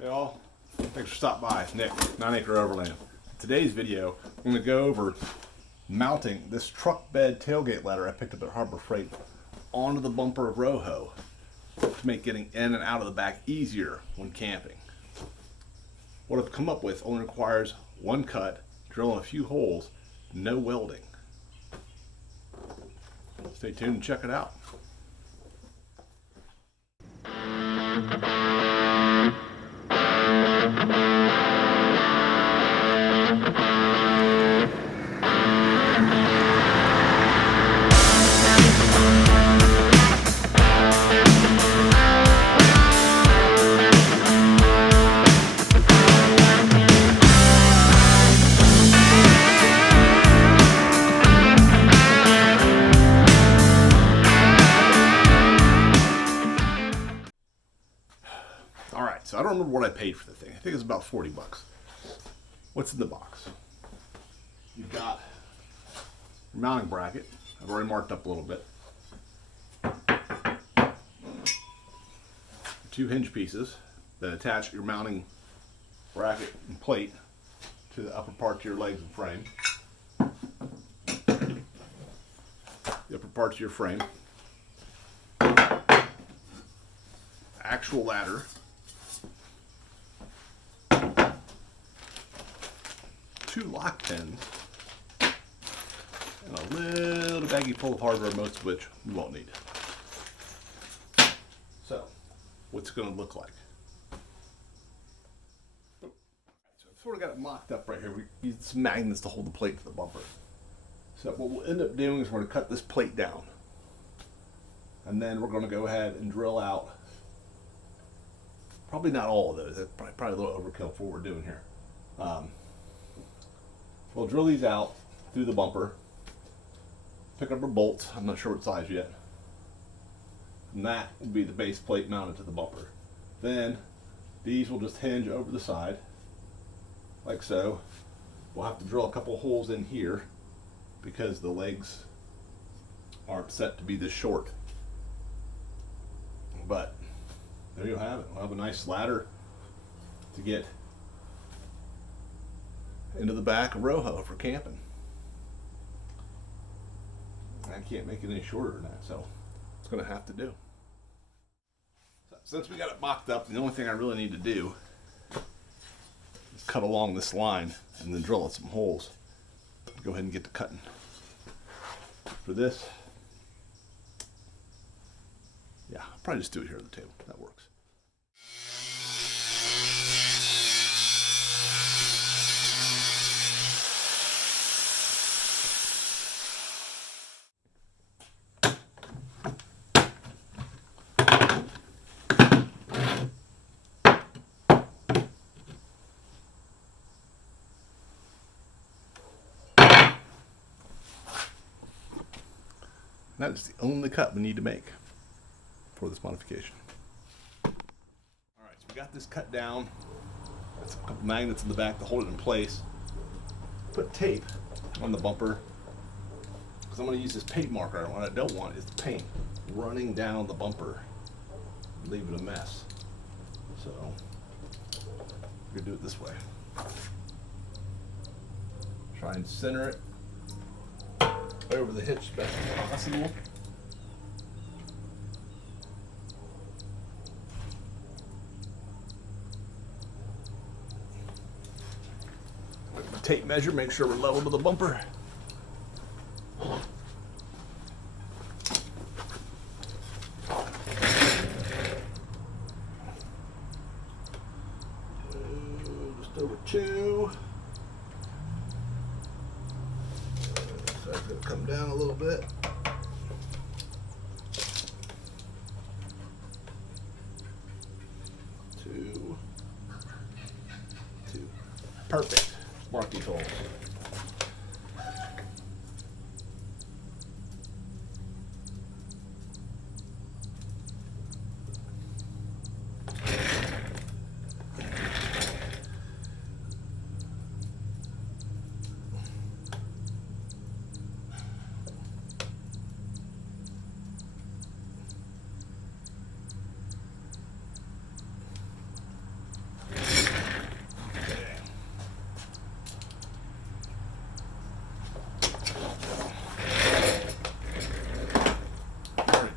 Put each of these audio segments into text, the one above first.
Hey all, thanks for stopping by. Nick, 9 Acre Overland. Today's video, I'm going to go over mounting this truck bed tailgate ladder I picked up at Harbor Freight onto the bumper of Roho to make getting in and out of the back easier when camping. What I've come up with only requires one cut, drilling a few holes, no welding. Stay tuned and check it out. Alright, so I don't remember what I paid for the thing. I think it was about 40 bucks. What's in the box? You've got your mounting bracket. I've already marked up a little bit. 2 hinge pieces that attach your mounting bracket and plate to the upper parts of your legs and frame. The upper parts of your frame. Actual ladder. 2 lock pins, and a little baggie full of hardware, most of which we won't need. So, what's it going to look like? So I've sort of got it mocked up right here. We use some magnets to hold the plate to the bumper. So what we'll end up doing is we're going to cut this plate down, and then we're going to go ahead and drill out, probably not all of those, that's probably a little overkill for what we're doing here. We'll drill these out through the bumper, pick up our bolts, I'm not sure what size yet, and that will be the base plate mounted to the bumper. Then these will just hinge over the side, like so. We'll have to drill a couple holes in here because the legs aren't set to be this short. But there you'll have it. We'll have a nice ladder to get into the back of Roho for camping. I can't make it any shorter than that, so it's going to have to do. So since we got it mocked up, the only thing I really need to do is cut along this line and then drill out some holes. Go ahead and get to cutting. For this, yeah, I'll probably just do it here on the table. That works. That is the only cut we need to make for this modification. Alright, so we got this cut down. Got some couple magnets in the back to hold it in place. Put tape on the bumper because I'm going to use this paint marker. What I don't want is the paint running down the bumper and leave it a mess. So we're going to do it this way. Try and center it over the hitch as best as possible. Tape measure, make sure we're level to the bumper. Just over 2. So it's going to come down a little bit. Two. Perfect. Mark these holes.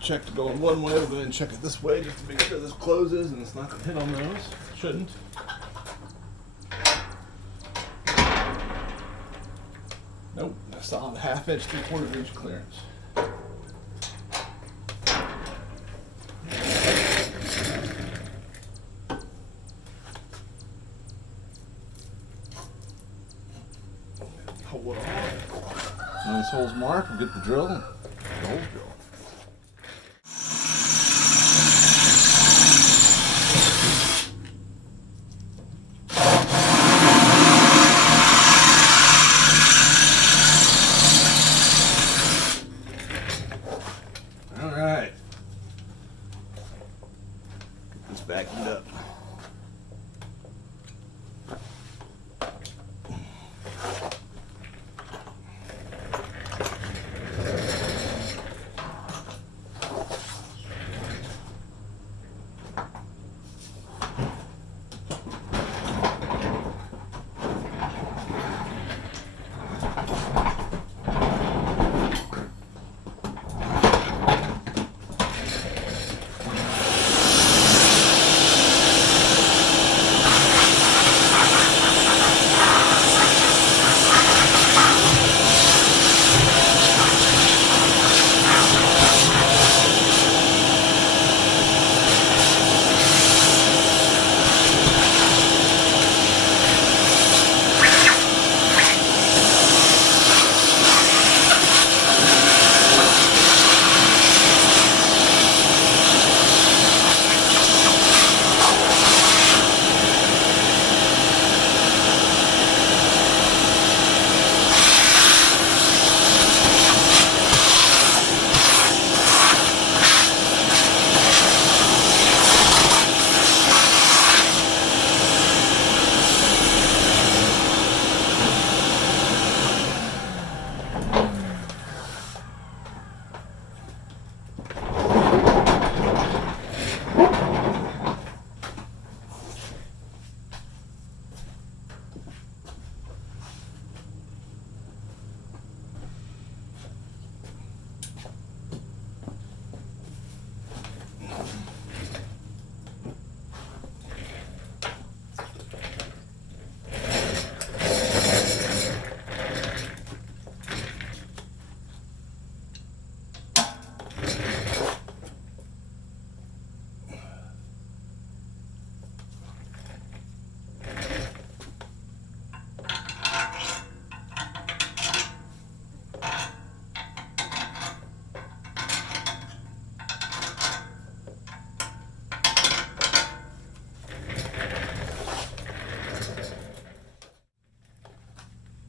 checked going one way. We'll go ahead and check it this way just to make sure this closes and it's not going to hit on those. Shouldn't. Nope, that's solid 1/2 inch, 3/4 inch clearance. Hold it off. When this hole's marked, we'll get the drill and the hole's drilled. Alright. Get this vacuumed up.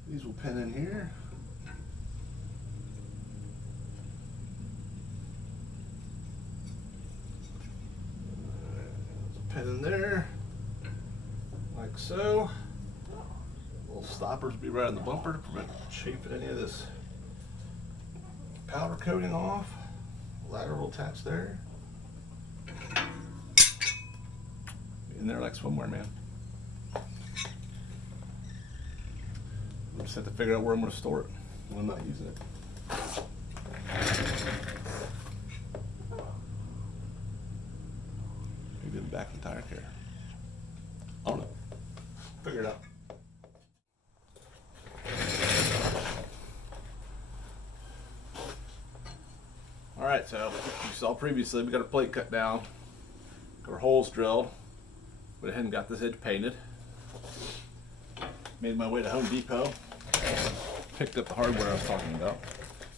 These will pin in here. Pin in there, like so. Little stoppers will be right on the bumper to prevent chafing any of this powder coating off. Ladder will attach there. In there like swimwear, man. I just have to figure out where I'm going to store it when I'm not using it. Maybe in the back of the tire carrier. I don't know. Figure it out. Alright, so you saw previously we got a plate cut down, got our holes drilled, went ahead and got this edge painted. Made my way to Home Depot, picked up the hardware I was talking about.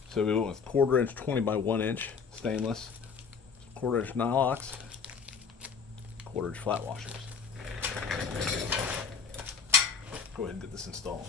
So we went with 1/4 inch 20 by 1 inch stainless, 1/4 inch nylocks, 1/4 inch flat washers. Go ahead and get this installed.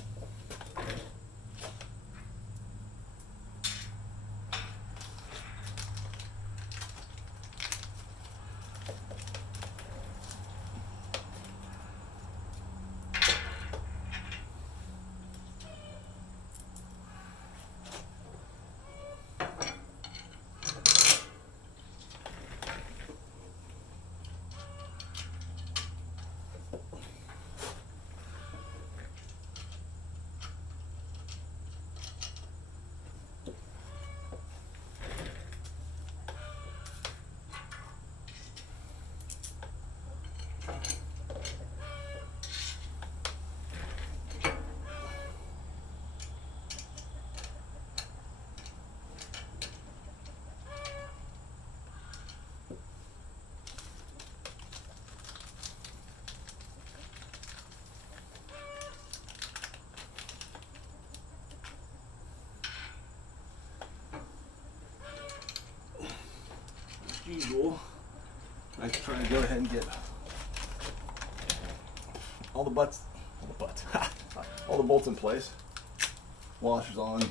get all the bolts in place, washers on,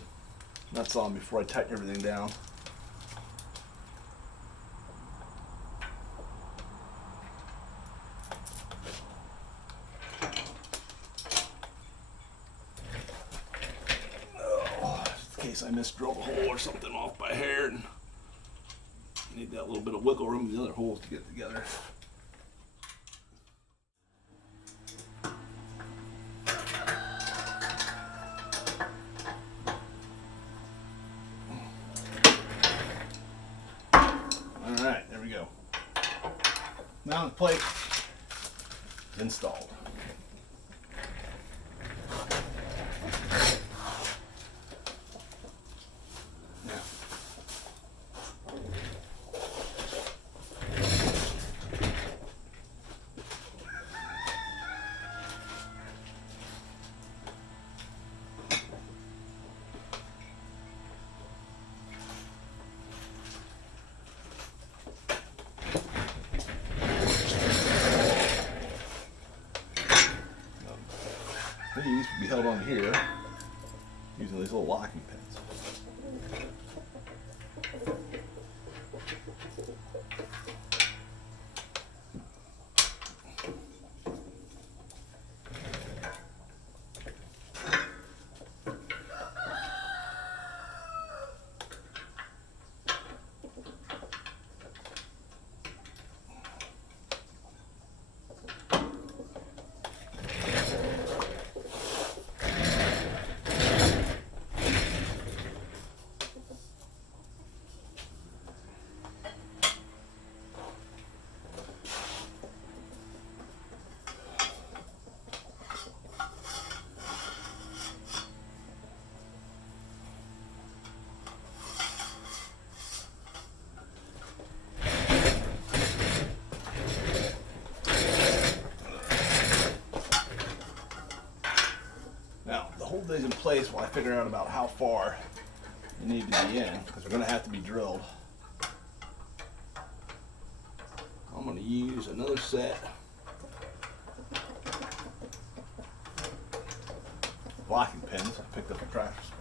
nuts on before I tighten everything down. Just in case I misdrilled a hole or something off by hair and need that little bit of wiggle room in the other holes to get together. Alright, there we go. Mounting plate installed. These will be held on here using these little locking pins. Hold these in place while I figure out about how far you need to be in, because they're going to have to be drilled. I'm going to use another set locking pins I picked up at Tractor Supply.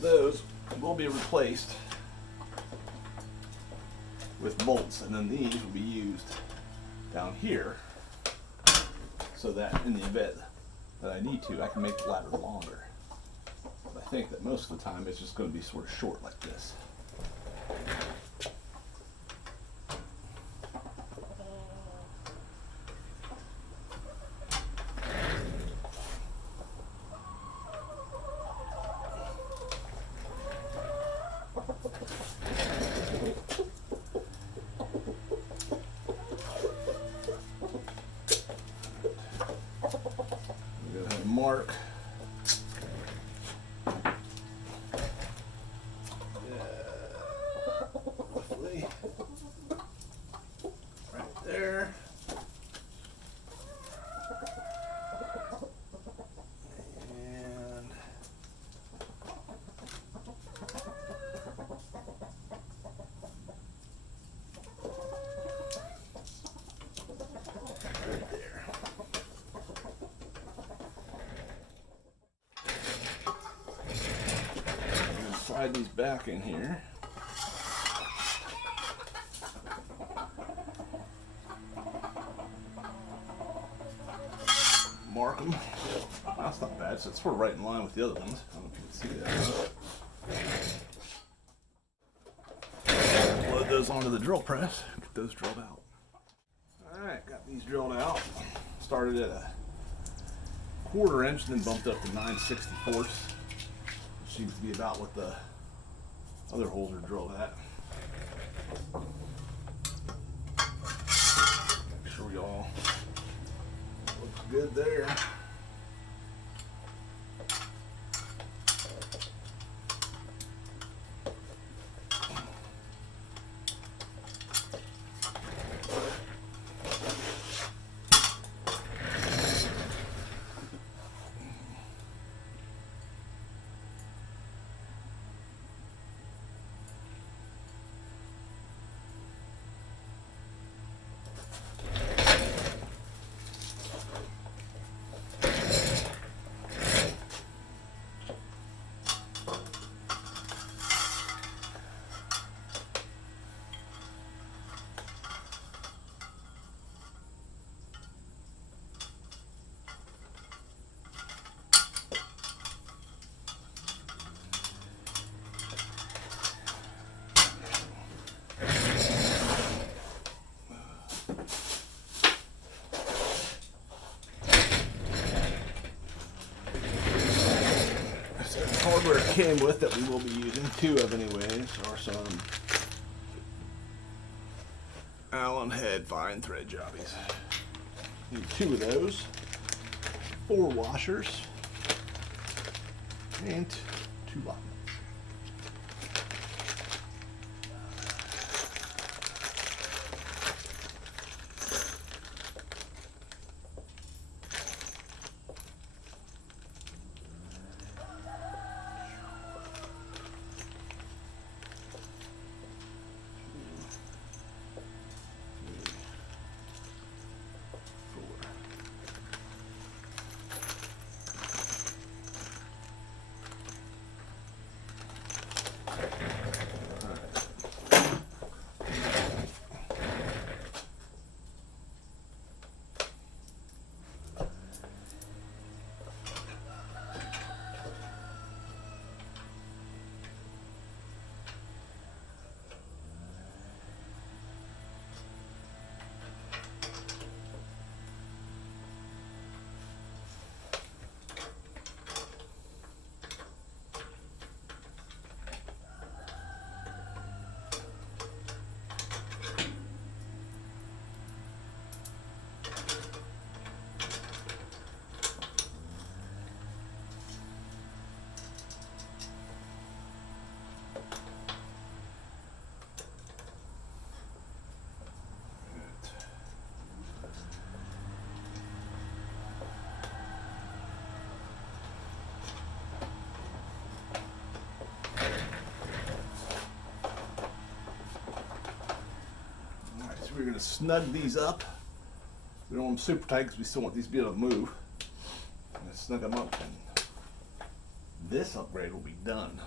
Those will be replaced with bolts, and then these will be used down here so that in the event that I need to, I can make the ladder longer. But I think that most of the time it's just going to be sort of short like this. Mark. Roughly right there. And right there. Slide these back in here. Mark them. That's not bad, so it's sort of right in line with the other ones. I don't know if you can see that. Load those onto the drill press, get those drilled out. Alright, got these drilled out. Started at a 1/4 inch, then bumped up to 9/64. Seems to be about what the other holes are drilled at. Make sure we all Good there. Hardware it came with that we will be using, 2 of anyways, are some Allen head fine thread jobbies. Need 2 of those, 4 washers, and 2 lock nuts. We're going to snug these up. We don't want them super tight because we still want these to be able to move. I'm going to snug them up and this upgrade will be done.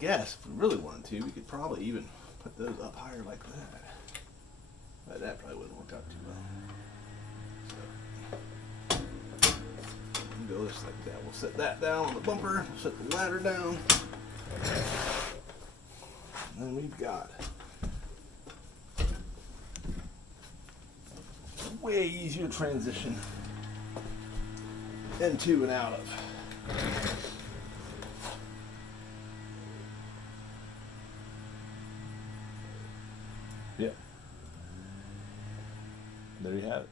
Yes, if we really wanted to, we could probably even put those up higher like that. But that probably wouldn't work out too well. So, we can go just like that. We'll set that down on the bumper, we'll set the ladder down. And then we've got a way easier transition into and out of. Yeah. There you have it.